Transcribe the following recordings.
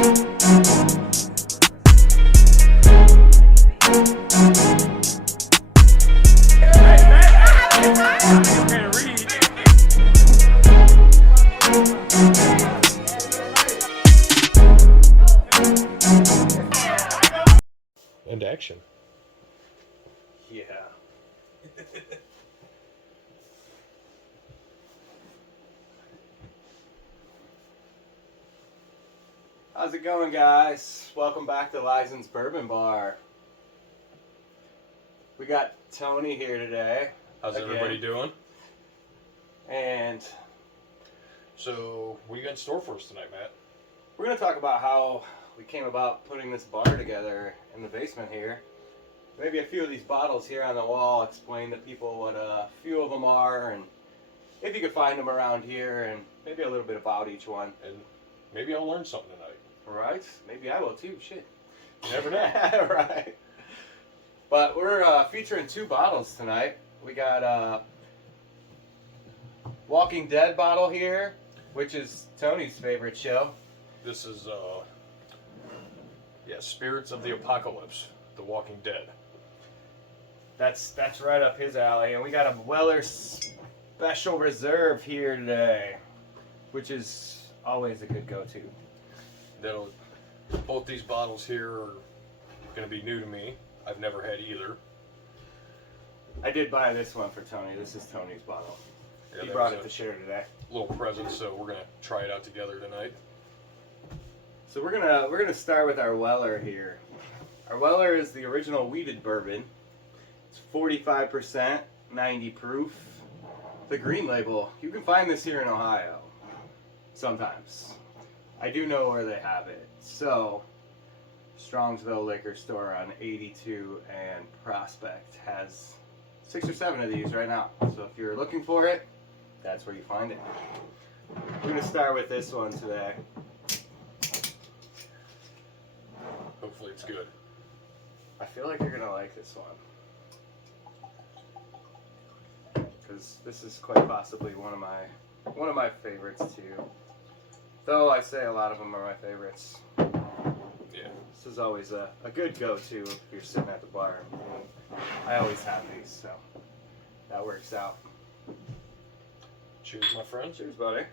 And action. Yeah. How's it going, guys? Welcome back to Lyzen's Bourbon Bar. We got Tony here today. How's everybody doing? And so, what do you got in store for us tonight, Matt? we're going to talk about how we came about putting this bar together in the basement here. Maybe a few of these bottles here on the wall explain to people what a few of them are, and if you could find them around here, and maybe a little bit about each one. And maybe I'll learn something tonight. Right? Maybe I will too. Shit. You never know. Right. But we're featuring two bottles tonight. We got a Walking Dead bottle here, which is Tony's favorite show. This is, Spirits of the Apocalypse, The Walking Dead. That's right up his alley. And we got a Weller Special Reserve here today, which is always a good go-to. Both these bottles here are going to be new to me. I've never had either. I did buy this one for Tony. This is Tony's bottle. Yeah, He brought it to share today. Little present, so we're going to try it out together tonight. So we're gonna start with our Weller here. Our Weller is the original wheated bourbon. It's 45%, 90 proof. The green label. You can find this here in Ohio. Sometimes. I do know where they have it. So, Strongsville Liquor Store on 82 and Prospect has 6 or 7 of these right now. So if you're looking for it, that's where you find it. We're gonna start with this one today. Hopefully it's good. I feel like you're gonna like this one, because this is quite possibly one of my favorites too. Though I say a lot of them are my favorites. Yeah. This is always a good go-to if you're sitting at the bar. I always have these, so that works out. Cheers, my friend. Cheers, buddy.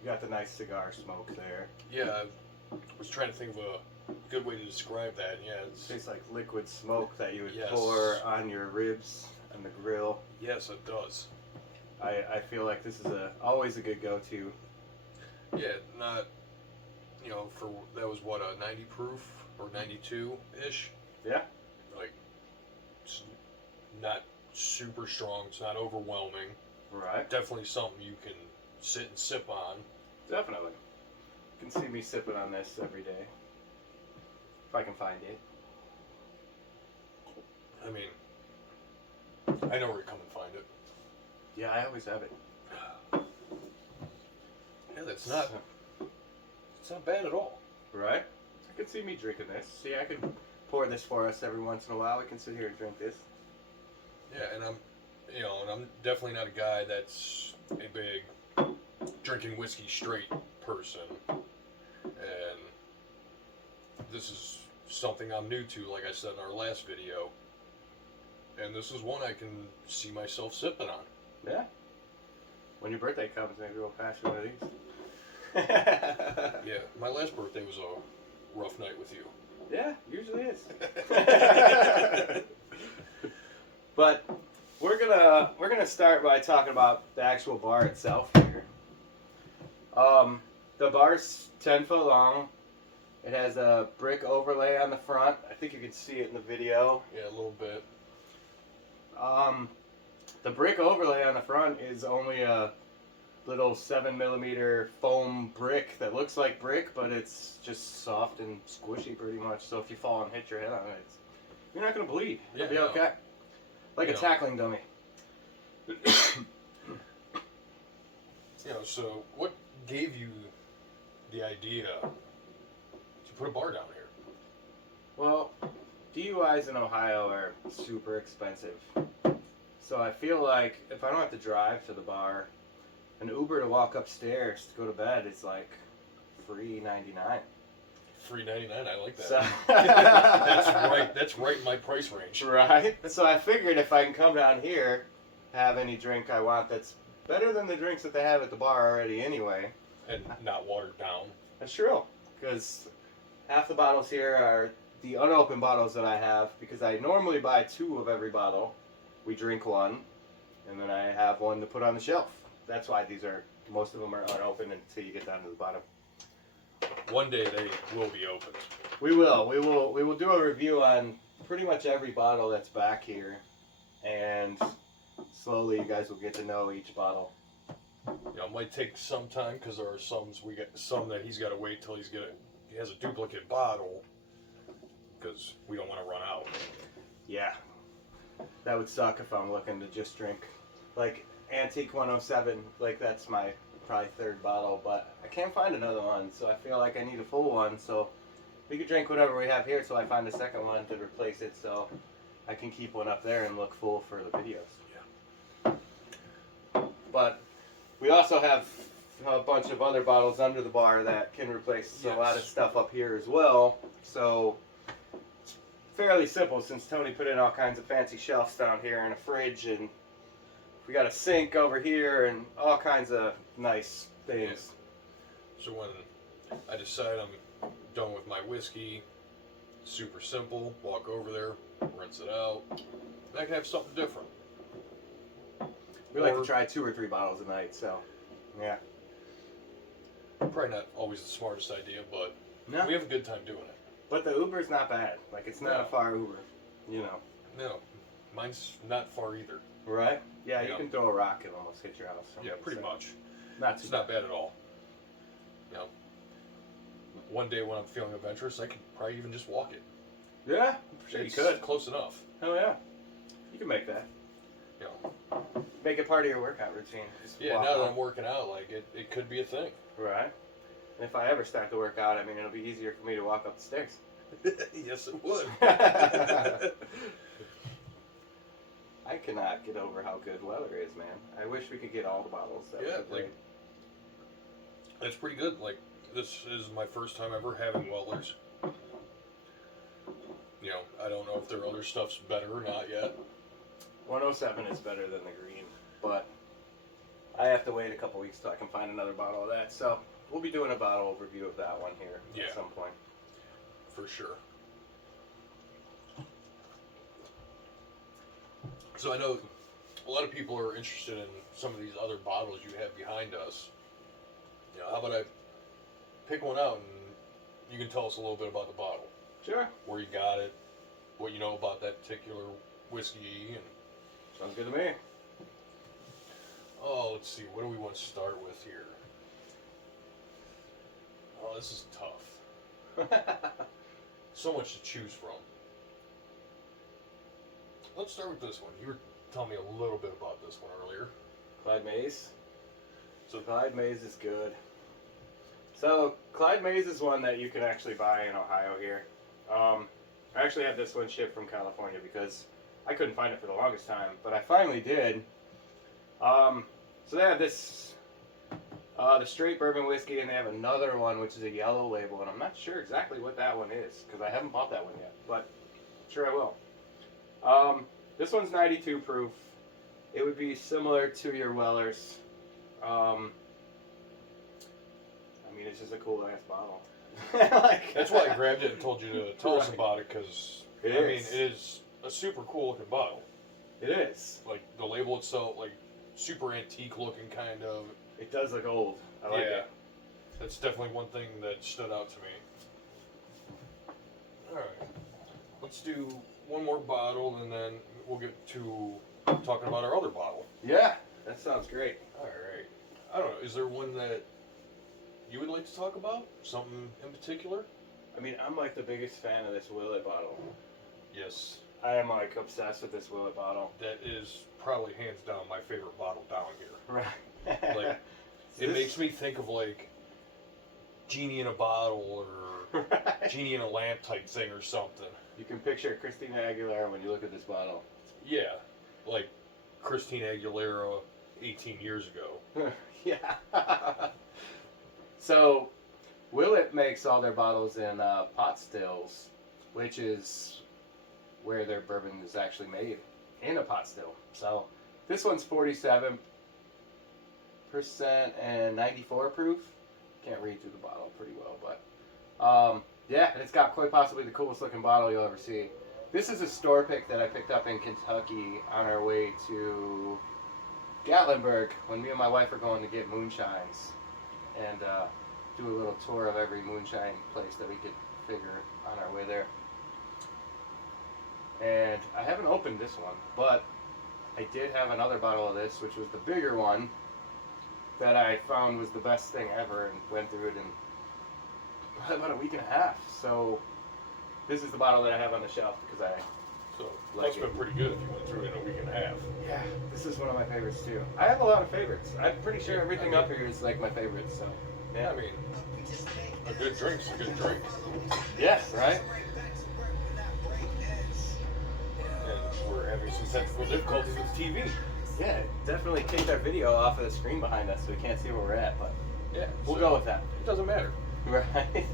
You got the nice cigar smoke there. Yeah, I was trying to think of a good way to describe that. Yeah, It tastes like liquid smoke that you would pour on your ribs on the grill. Yes, it does. I feel like this is always a good go-to. Yeah, not, that was what, a 90 proof or 92-ish? Yeah. Like, it's not super strong, it's not overwhelming. Right. Definitely something you can sit and sip on. Definitely. You can see me sipping on this every day. If I can find it. I mean, I know where to come and find it. Yeah, I always have it. Yeah, it's not bad at all. Right? I could see me drinking this. See, I could pour this for us every once in a while. We can sit here and drink this. Yeah, and I'm definitely not a guy that's a big drinking whiskey straight person. And this is something I'm new to, like I said in our last video. And this is one I can see myself sipping on. Yeah. When your birthday comes, maybe we'll pass you one of these. Yeah, my last birthday was a rough night with you. Yeah, usually is. But we're gonna start by talking about the actual bar itself here. The bar's 10 foot long. It has a brick overlay on the front. I think you can see it in the video. Yeah, a little bit. The brick overlay on the front is only a little 7mm foam brick that looks like brick, but it's just soft and squishy pretty much. So if you fall and hit your head on it, you're not gonna bleed. You'll be okay. Like a tackling dummy. So what gave you the idea to put a bar down here? Well, DUIs in Ohio are super expensive. So I feel like if I don't have to drive to the bar, an Uber to walk upstairs to go to bed is like $3.99. $3.99. I like that. So That's right in my price range. Right. So I figured if I can come down here, have any drink I want that's better than the drinks that they have at the bar already anyway. And not watered down. That's true. Because half the bottles here are the unopened bottles that I have, because I normally buy 2 of every bottle. We drink one, and then I have one to put on the shelf. That's why most of them are unopened until you get down to the bottom. One day they will be opened. We will. We will do a review on pretty much every bottle that's back here, and slowly you guys will get to know each bottle. You know, it might take some time because there are some that he's got to wait till he has a duplicate bottle because we don't want to run out. Yeah, that would suck if I'm looking to just drink like Antique 107. Like that's my probably 3rd bottle, but I can't find another one, so I feel like I need a full one. So we could drink whatever we have here until I find a second one to replace it, so I can keep one up there and look full for the videos. Yeah. But we also have a bunch of other bottles under the bar that can replace a lot of stuff up here as well. So it's fairly simple since Tony put in all kinds of fancy shelves down here and a fridge, and we got a sink over here and all kinds of nice things. Yeah. So when I decide I'm done with my whiskey, super simple, walk over there, rinse it out, and I can have something different. We like to try 2 or 3 bottles a night, so yeah. Probably not always the smartest idea, but No. we have a good time doing it. But the Uber's not bad. Like, it's not a far Uber, you know. No, mine's not far either. Right? Yeah, you Yeah. can throw a rock and almost hit your house. Yeah, pretty much. Not too It's not bad at all. You know, one day when I'm feeling adventurous, I could probably even just walk it. Yeah, I'm sure you It's could. close enough. Oh yeah, you can make that. You know. Make it part of your workout routine. Just Yeah, walk now that out. I'm working out, like it could be a thing. Right. And if I ever start to work out, I mean, it'll be easier for me to walk up the stairs. Yes, it would. I cannot get over how good Weller is, man. I wish we could get all the bottles. That Yeah, would be great. It's pretty good. Like, this is my first time ever having Wellers. You know, I don't know if their other stuff's better or not yet. 107 is better than the green, but I have to wait a couple weeks till I can find another bottle of that. So we'll be doing a bottle overview of that one here Yeah. at some point. For sure. So I know a lot of people are interested in some of these other bottles you have behind us. You know, how about I pick one out and you can tell us a little bit about the bottle. Sure. Where you got it, what you know about that particular whiskey, and Sounds good to me. oh, let's see, what do we want to start with here? Oh, this is tough. So much to choose from. Let's start with this one. You were telling me a little bit about this one earlier. Clyde Mace. So Clyde Mace is good. So Clyde Mace is one that you can actually buy in Ohio here. I actually had this one shipped from California because I couldn't find it for the longest time, but I finally did. So they have this, the straight bourbon whiskey, and they have another one which is a yellow label, and I'm not sure exactly what that one is because I haven't bought that one yet, but I'm sure I will. This one's 92 proof. It would be similar to your Weller's. I mean, it's just a cool ass bottle. Like, that's why I grabbed it and told you to tell us Right. about it, because It I mean, is. it is a super cool looking bottle. It is. Like the label itself, like super antique looking kind of. It does look old. I like Yeah. it. That's definitely one thing that stood out to me. Alright. Let's do one more bottle and then we'll get to talking about our other bottle. Yeah, that sounds great. Alright. I don't know, is there one that you would like to talk about? Something in particular? I mean, I'm like the biggest fan of this Willet bottle. Yes. I am like obsessed with this Willet bottle. That is probably hands down my favorite bottle down here. Right. Like, it makes me think of like Genie in a Bottle or Right. Genie in a Lamp type thing or something. You can picture Christina Aguilera when you look at this bottle. Yeah, like Christina Aguilera 18 years ago. Yeah. So, Willet makes all their bottles in pot stills, which is where their bourbon is actually made, in a pot still. So, this one's 47% and 94 proof. Can't read through the bottle pretty well, but yeah, and it's got quite possibly the coolest looking bottle you'll ever see. This is a store pick that I picked up in Kentucky on our way to Gatlinburg when me and my wife are going to get moonshines and do a little tour of every moonshine place that we could figure on our way there. And I haven't opened this one, but I did have another bottle of this, which was the bigger one, that I found was the best thing ever, and went through it in about a week and a half. So this is the bottle that I have on the shelf because I So like that's been pretty good if you went through it in a week and a half. yeah, this is one of my favorites too. I have a lot of favorites. I'm pretty sure everything up here is like my favorites. So Yeah, I mean, a good drink's a good drink. yeah, right. And we're having some technical difficulties with TV. Yeah, definitely take that video off of the screen behind us so we can't see where we're at, but Yeah, we'll so go with that. It doesn't matter. Right.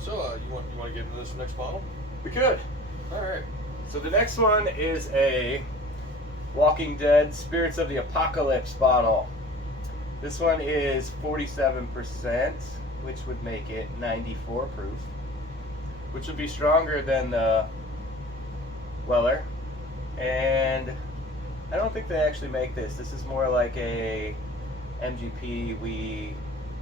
So you want to get into this next bottle? We could. All right. So the next one is a Walking Dead Spirits of the Apocalypse bottle. This one is 47%, which would make it 94 proof, which would be stronger than the Weller. And I don't think they actually make this. This is more like a MGP. We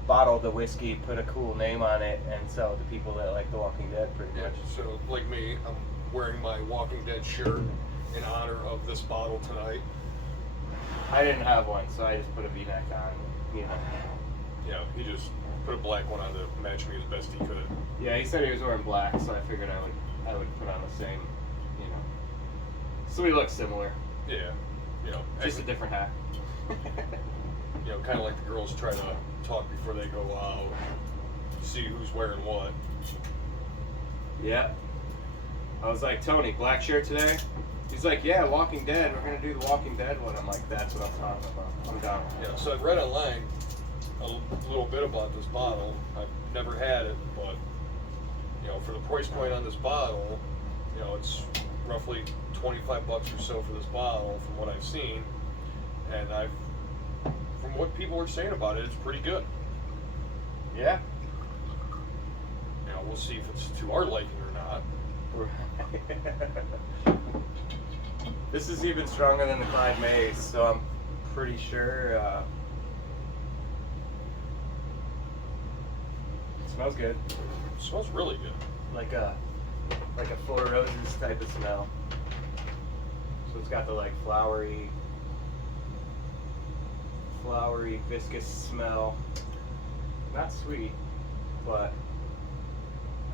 bottle the whiskey, put a cool name on it, and sell it to people that like The Walking Dead pretty Yeah. much. So like me, I'm wearing my Walking Dead shirt in honor of this bottle tonight. I didn't have one, so I just put a V-neck on, you know. Yeah, he just put a black one on to match me as best he could. Yeah, he said he was wearing black, so I figured I would put on the same, you know. So we look similar, Yeah. You know, just a different hat. you know, kind of like the girls try to talk before they go out, see who's wearing what. Yeah. I was like, Tony, black shirt today? He's like, yeah, Walking Dead. We're gonna do the Walking Dead one. I'm like, that's what I'm talking about. I'm down. Yeah, so I've read online a little bit about this bottle. I've never had it, but you know, for the price point on this bottle, you know, it's roughly $25 or so for this bottle from what I've seen, and from what people are saying about it, it's pretty good. Yeah. You know, we'll see if it's to our liking or not. This is even stronger than the Clyde Mace, so I'm pretty sure. It smells good, It smells really good. like a Four Roses type of smell. So it's got the like flowery, viscous smell. Not sweet, but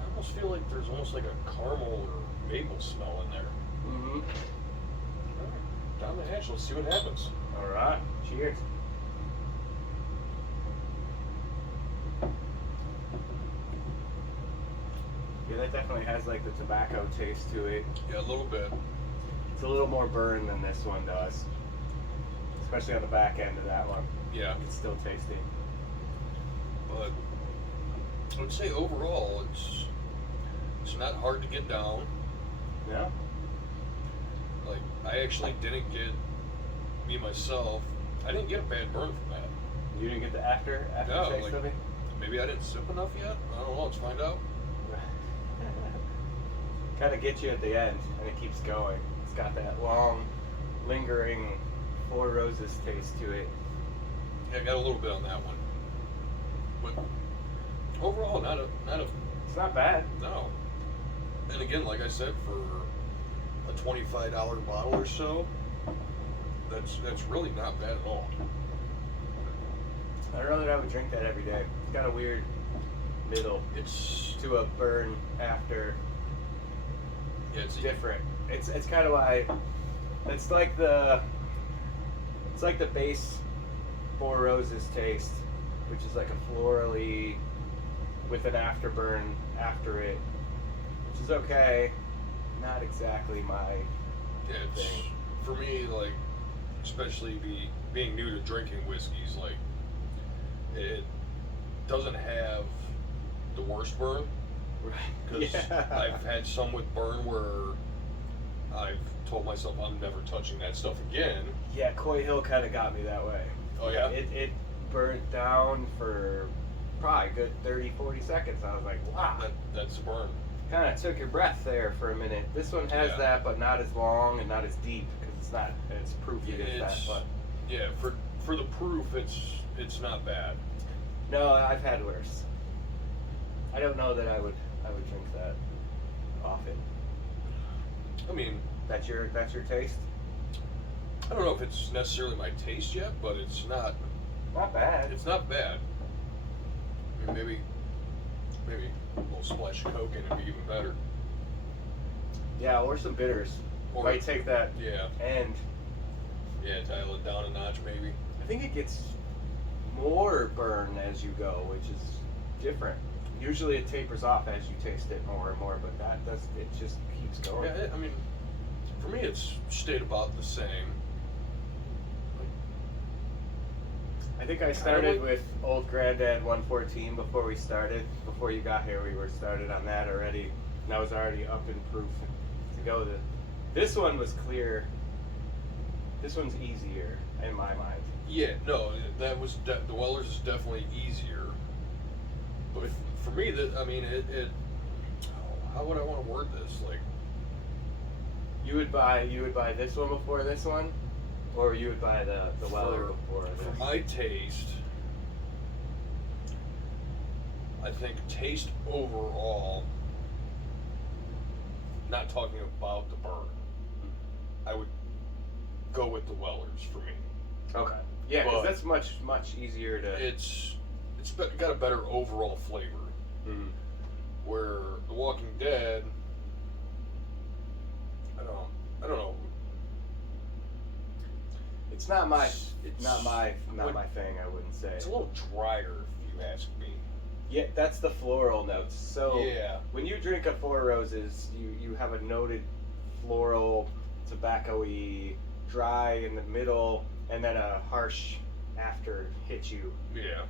I almost feel like there's almost like a caramel or maple smell in there. mm-hmm. Down the hatch, let's see what happens. All right. Cheers. Yeah, that definitely has like the tobacco taste to it. Yeah, a little bit. It's a little more burn than this one does, especially on the back end of that one. Yeah, It's still tasty. but I would say overall, it's not hard to get down. Yeah. Like, I actually didn't get, myself, I didn't get a bad burn from that. You didn't get the aftertaste like- of it? Maybe I didn't sip enough yet? I don't know, let's find out. Kind of gets you at the end, and it keeps going. It's got that long, lingering Four Roses taste to it. Yeah, I got a little bit on that one. But overall, not a, It's not bad. no. And again, like I said, for a $25 bottle or so, that's really not bad at all. I don't know that I would drink that every day. It's got a weird middle It's to a burn after. yeah, it's Different. It's kind of why it's like the base Four Roses taste, which is like a florally with an afterburn after it, which is okay. Not exactly my yeah, it's thing. for me, like, especially being new to drinking whiskeys, like it doesn't have the worst burn. Right. Because I've had some with burn where I've told myself I'm never touching that stuff again. Yeah, Coy Hill kind of got me that way. Oh yeah? It burnt down for probably a good 30, 40 seconds. I was like, wow. That's a burn. Kind of took your breath there for a minute. This one has that, but not as long and not as deep because it's not as proofy as that. But yeah, for the proof, it's not bad. no, I've had worse. I don't know that I would drink that often. I mean, That's your taste? I don't know if it's necessarily my taste yet, but it's not. Not bad. It's not bad. I mean, maybe a little splash of Coke in it would be even better. Yeah, or some bitters. Or Might take that yeah, and dial it down a notch maybe. I think it gets more burn as you go, which is different. Usually it tapers off as you taste it more and more, but it just keeps going. Yeah, I mean, for me it's stayed about the same. I think I started with Old Granddad 114 before we started. Before you got here, we were started on that already. And I was already up in proof to go to. This one was clear. This one's easier in my mind. Yeah, no, the Weller's is definitely easier. But for me, I mean, it. How would I want to word this? Like, you would buy this one before this one, or you would buy the Weller before this. For my taste, I think taste overall. Not talking about the burn, I would go with the Weller's for me. Okay. Yeah, because But that's much easier to. It's got a better overall flavor. Mhm. Where The Walking Dead, I don't know. It's not my thing. I wouldn't say. It's a little drier, if you ask me. Yeah, that's the floral notes. So Yeah. when you drink a Four Roses, you have a noted floral, tobacco-y, dry in the middle, and then a harsh after hit you. Yeah.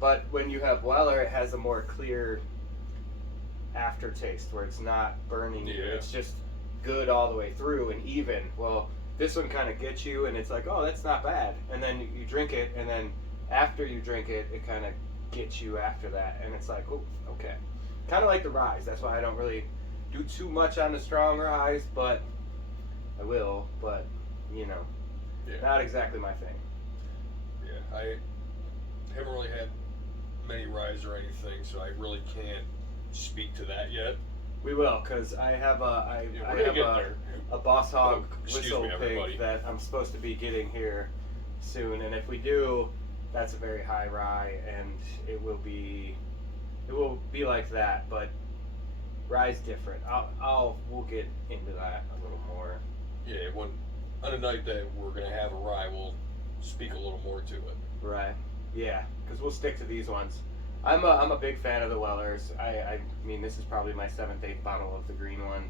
But when you have Weller, it has a more clear aftertaste where it's not burning you. Yeah. It's just good all the way through and even. Well, this one kind of gets you, and it's like, oh, that's not bad. And then you drink it, and then after you drink it, it kind of gets you after that, and it's like, oh, okay. Kind of like the Rise. That's why I don't really do too much on the strong Rise, but I will. But you know, not exactly my thing. Yeah. I haven't really had many Ryes or anything, so I really can't speak to that yet. We will, because I have a Boss Hog whistle pig that I'm supposed to be getting here soon, and if we do, that's a very high rye, and it will be like that, but rye's different. We'll get into that a little more. Yeah, on a night that we're gonna have a rye, we'll speak a little more to it. Right. Yeah, because we'll stick to these ones. I'm a big fan of the Wellers. I mean, this is probably my 7th, 8th bottle of the green one.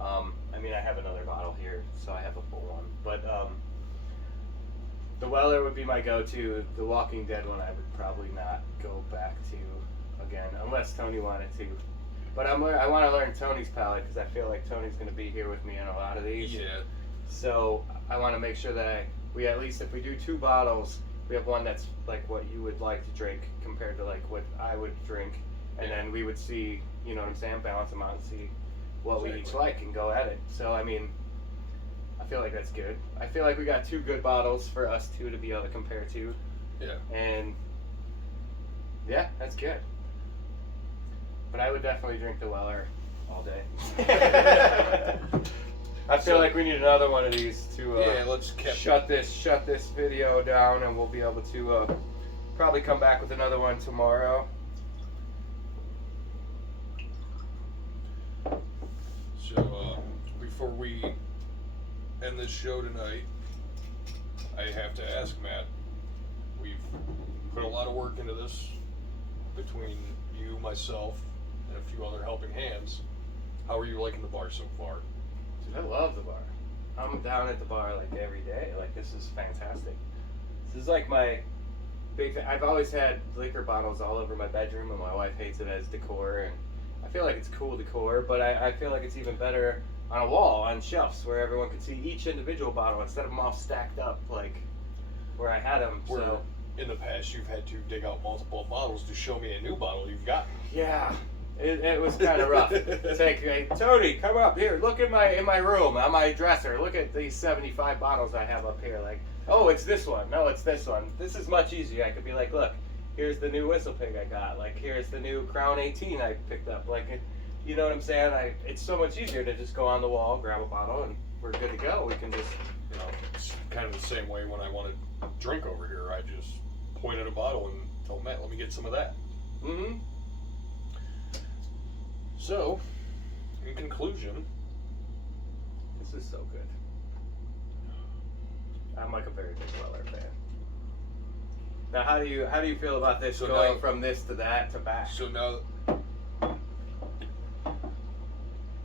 I mean, I have another bottle here, so I have a full one. But the Weller would be my go-to. The Walking Dead one I would probably not go back to again, unless Tony wanted to. But I want to learn Tony's palate, because I feel like Tony's going to be here with me in a lot of these. Yeah. So I want to make sure that we at least, if we do 2 bottles, we have one that's like what you would like to drink compared to like what I would drink, and then we would see, you know what I'm saying, balance them out and see what we each like and go at it. So I mean, I feel like that's good. I feel like we got 2 good bottles for us two to be able to compare to. Yeah. And yeah, that's good. But I would definitely drink the Weller all day. I feel like we need another one of these to let's shut this video down, and we'll be able to probably come back with another one tomorrow. So before we end this show tonight, I have to ask Matt. We've put a lot of work into this between you, myself, and a few other helping hands. How are you liking the bar so far? Dude, I love the bar. I'm down at the bar like every day. Like like, this is fantastic. This is like my big thing. I've always had liquor bottles all over my bedroom, and my wife hates it as decor, and I feel like it's cool decor, but I feel like it's even better on a wall, on shelves, where everyone can see each individual bottle instead of them all stacked up, like where I had them. Where So in the past you've had to dig out multiple bottles to show me a new bottle you've gotten. yeah, it was kind of rough. It's like, hey, Tony, come up here. Look in my room, on my dresser. Look at these 75 bottles I have up here. Like, oh, it's this one. No, it's this one. This is much easier. I could be like, look, here's the new Whistle Pig I got. Like, here's the new Crown 18 I picked up. Like, you know what I'm saying? It's so much easier to just go on the wall, grab a bottle, and we're good to go. We can just, You know, it's kind of the same way when I wanted a drink over here. I just pointed at a bottle and told Matt, let me get some of that. mm-hmm. So, in conclusion, This is so good. I'm like a very big Weller fan. Now, how do you feel about this So going now- from this to that to back? so now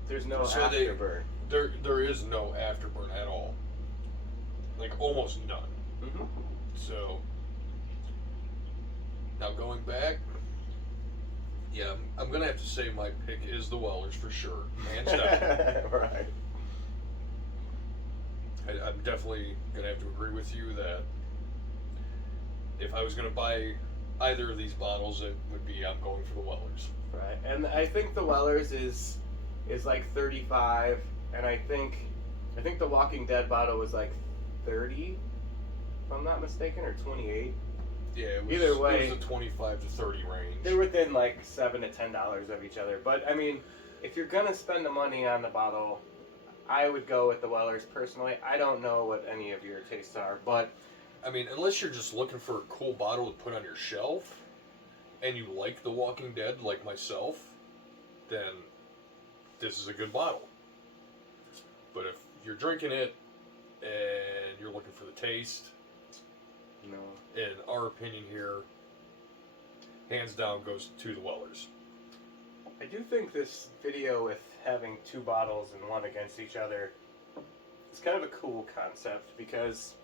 There's no so they- afterburn. there is no afterburn at all. Like almost none. Mm-hmm. So now going back, yeah, I'm gonna have to say my pick is the Wellers for sure, hands down. Right. I'm definitely gonna have to agree with you that if I was gonna buy either of these bottles, it would be I'm going for the Wellers. Right. And I think the Wellers is like 35, and I think the Walking Dead bottle was like 30, if I'm not mistaken, or 28. Yeah, it was, Either way- it was the 25 to 30 range. They're within like $7 to $10 of each other. But I mean, if you're gonna spend the money on the bottle, I would go with the Wellers personally. I don't know what any of your tastes are, but I mean, unless you're just looking for a cool bottle to put on your shelf, and you like The Walking Dead like myself, then this is a good bottle. But if you're drinking it and you're looking for the taste, no. in our opinion here, hands down goes to the Wellers. I do think this video with having two bottles and one against each other is kind of a cool concept, because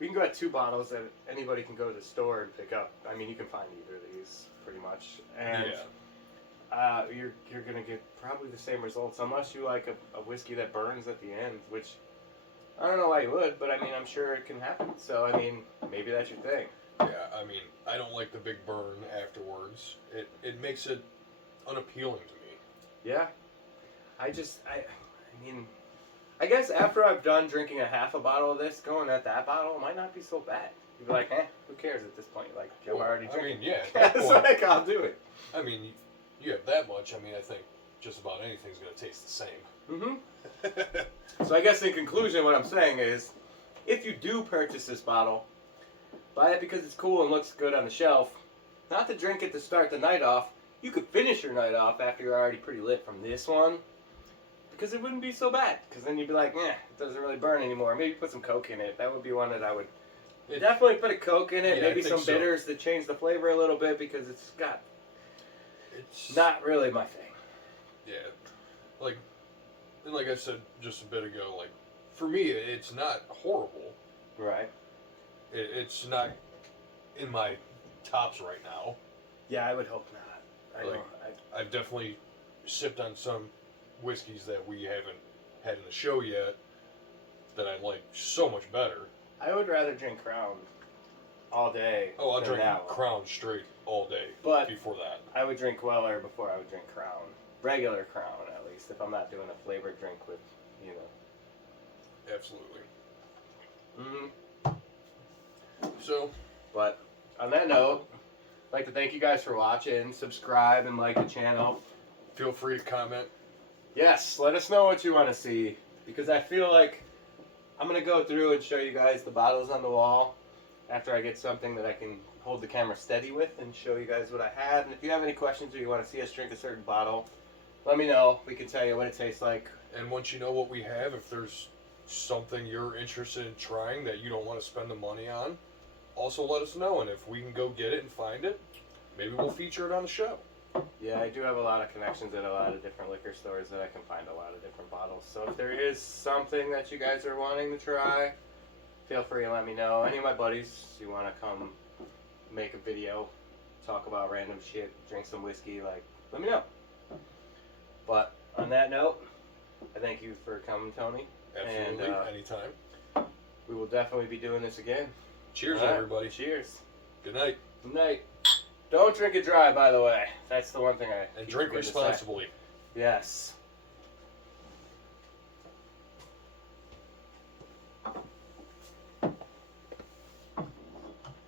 we can go at two bottles that anybody can go to the store and pick up. I mean, you can find either of these pretty much, and you're gonna get probably the same results, unless you like a whiskey that burns at the end, which I don't know why you would, but I mean, I'm sure it can happen. So I mean, maybe that's your thing. Yeah, I mean, I don't like the big burn afterwards. It makes it unappealing to me. Yeah, I mean, I guess after I've done drinking a half a bottle of this, going at that bottle might not be so bad. You'd be like, who cares at this point? Like, I'm Well, already I drinking. mean, yeah, at that It's point- like, I'll do it. I mean, you have that much. I mean, I think just about anything's going to taste the same. Mm-hmm. So I guess in conclusion, what I'm saying is, if you do purchase this bottle, buy it because it's cool and looks good on the shelf. Not to drink it to start the night off. You could finish your night off after you're already pretty lit from this one, because it wouldn't be so bad. Because then you'd be like, it doesn't really burn anymore. Maybe put some Coke in it. That would be one that I would definitely put a Coke in it. Yeah, I Maybe think some so. bitters to change the flavor a little bit, because it's It's not really my thing. Yeah, like I said just a bit ago, like for me, it's not horrible. Right. It's not in my tops right now. Yeah, I would hope not. I've definitely sipped on some whiskeys that we haven't had in the show yet that I like so much better. I would rather drink Crown all day. Oh, I'll than drink that one. Crown straight all day. But before that, I would drink Weller before I would drink Crown. Regular Crown, at least, if I'm not doing a flavored drink with, absolutely. Mm-hmm. So, But on that note, I'd like to thank you guys for watching. Subscribe and like the channel. feel free to comment. Yes, let us know what you want to see, because I feel like I'm going to go through and show you guys the bottles on the wall after I get something that I can hold the camera steady with and show you guys what I have. And if you have any questions or you want to see us drink a certain bottle, let me know. We can tell you what it tastes like. And once you know what we have, if there's something you're interested in trying that you don't want to spend the money on, also let us know. And if we can go get it and find it, maybe we'll feature it on the show. Yeah, I do have a lot of connections at a lot of different liquor stores that I can find a lot of different bottles. So if there is something that you guys are wanting to try, feel free to let me know. Any of my buddies, you want to come make a video, talk about random shit, drink some whiskey, like, let me know. But on that note, I thank you for coming, Tony. Absolutely, And, anytime. We will definitely be doing this again. Cheers, All right. everybody. Cheers. Good night. Good night. Don't drink it dry, by the way. That's the one thing I And keep drink forgetting to say. responsibly. Yes.